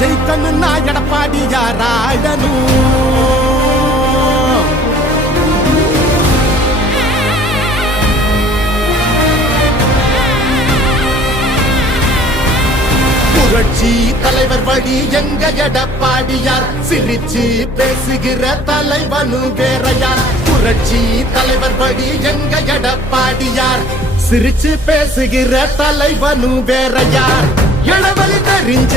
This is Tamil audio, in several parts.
ஜெயிக்கணும்னா எடப்பாடியார் ஆடணும். புரட்சி தலைவர் வழி எங்க எடப்பாடியார், சிரிச்சு பேசுகிற தலைவனும் வேறையார். புரட்சி தலைவர் வழி எங்க எடப்பாடியார், சிரிச்சு பேசுகிற தலைவனும் வேறையார். இளவலி தெரிஞ்ச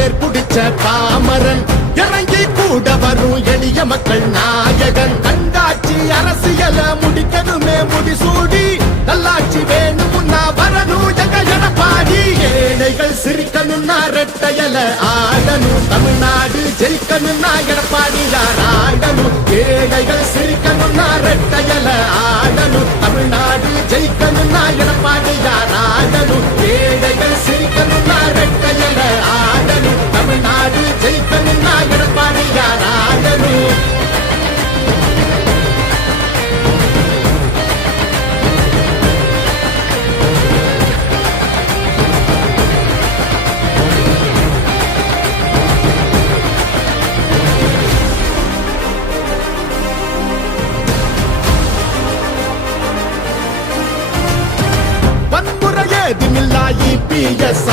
ஏற்புடிச்ச பாமரன், இறங்கி கூட வரும் எளிய மக்கள் நாயகன். கண்காட்சி அரசியல முடிக்கணுமே முடிசூடி, நல்லாட்சி வேணும்னா வரணும் எங்க எடப்பாடி. ஏழைகள் சிரிக்கணும்னா ரெட்டையல ஆடணும், தமிழ்நாடு ஜெயிக்கணும்னா எடப்பாடியார் ஆடணும். ஏழைகள் சிரிக்கணும்னா ரெட்டையல ஆடணும், தமிழ்நாடு ஜெயிக்கணும்னா எடப்பாடியார் ஆடணும். ஏழைகள் சிரிக்கணும்னா ரெட்டையல ஆடணும், தமிழ்நாடு ஜெயிக்கணும்னா எடப்பாடியார் ஆடணும்.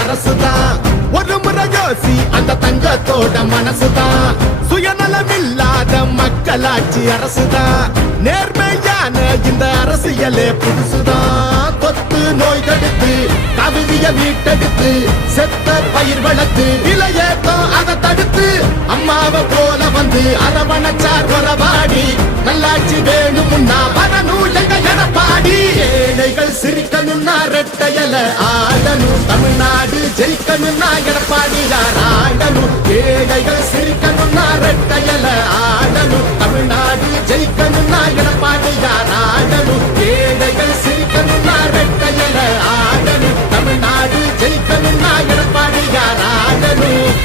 அரசுதான் ஒரு முறை யோசி, அந்த தங்கத்தோட மனசுதான். சுயநலமில்லாத மக்களாட்சி அரசுதான், நேர்மையான இந்த அரசியலே புதுசுதான். தொத்து நோய் தடுத்து கவிதைய மீட்டெடுத்து, செத்த பயிர் வளர்த்து இலையேத்தம் அதை தடுத்து, அம்மாவை போல வந்து அரவணைச்சார் உறவாடி. நல்லாட்சி வேணும்னா வரணும் எங்க எடப்பாடி. ஏழைகள் சிரிக்கணும்னா ரெட்டையல ஆடணும், தமிழ்நாடு ஜெயிக்கணும்னா எடப்பாடியார் ஆடணும். ஏழைகள் சிரிக்கணும்னா ரெட்டையல ஆடணும், தமிழ்நாடு ஜெயிக்கணும்னா எடப்பாடியார் ஆடணும். ஏழைகள் சிரிக்கணும்னா ரெட்டையல ஆடணும், தமிழ்நாடு ஜெயிக்கணும்னா எடப்பாடியார் ஆடணும்.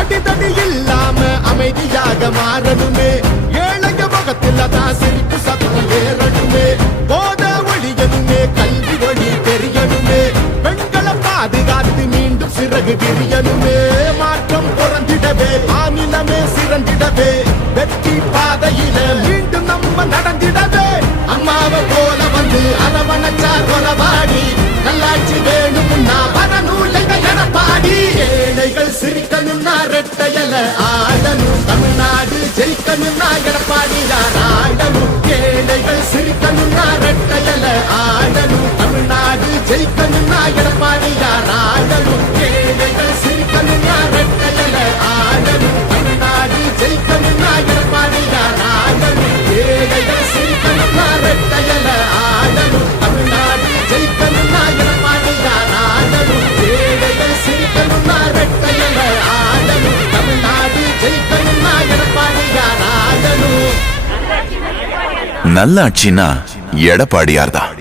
அடிதடி இல்லாம அமைதியாக மாறணுமே, ஏழைங்க முகத்தில் தான் சிரிப்பு சத்தம் ஏறணுமே. போத ஒழியணுமே, கல்வி ஒளி தெரியணுமே, பெண்களை பாதுகாத்து மீண்டும் சிறகு விரியணுமே. மாற்றம் புறந்திடவே, மாநிலமே சிறந்திடவே, வெற்றி பாதையில மீண்டும் நம்ம நடந்திடவே. அம்மாவை போல வந்து அரவணைச்சார் உறவாடி. நல்லாட்சி வேணும்னா வரணும் எங்க எடப்பாடி. ஏழைகள் சிரிக்கணும்னா ரெட்டையல ஆடணும், தமிழ்நாடு ஜெயிக்கணும்னா எடப்பாடியார் ஆடணும். ஏழைகள் சிரிக்கணும்னா ரெட்டையல ஆடணும், தமிழ்நாடு ஜெயிக்கணும்னா எடப்பாடியார் ஆடணும். ஏழைகள் சிரிக்கணும்னா ரெட்டையல ஆடணும், தமிழ்நாடு ஜெயிக்கணும்னா எடப்பாடியார் ஆடணும். ஏழைகள் சிரிக்கணும்னா ரெட்டையல ஆடணும், தமிழ்நாடு ஜெயிக்கணும்னா எடப்பாடியார் ஆடணும். ஏழைகள் சிரிக்கணும்னா ரெட்டையல ஆடணும், தமிழ்நாடு ஜெயிக்கணும்னா எடப்பாடியார் ஆடணும். நல்லாட்சினா எடப்பாடியார் தான்.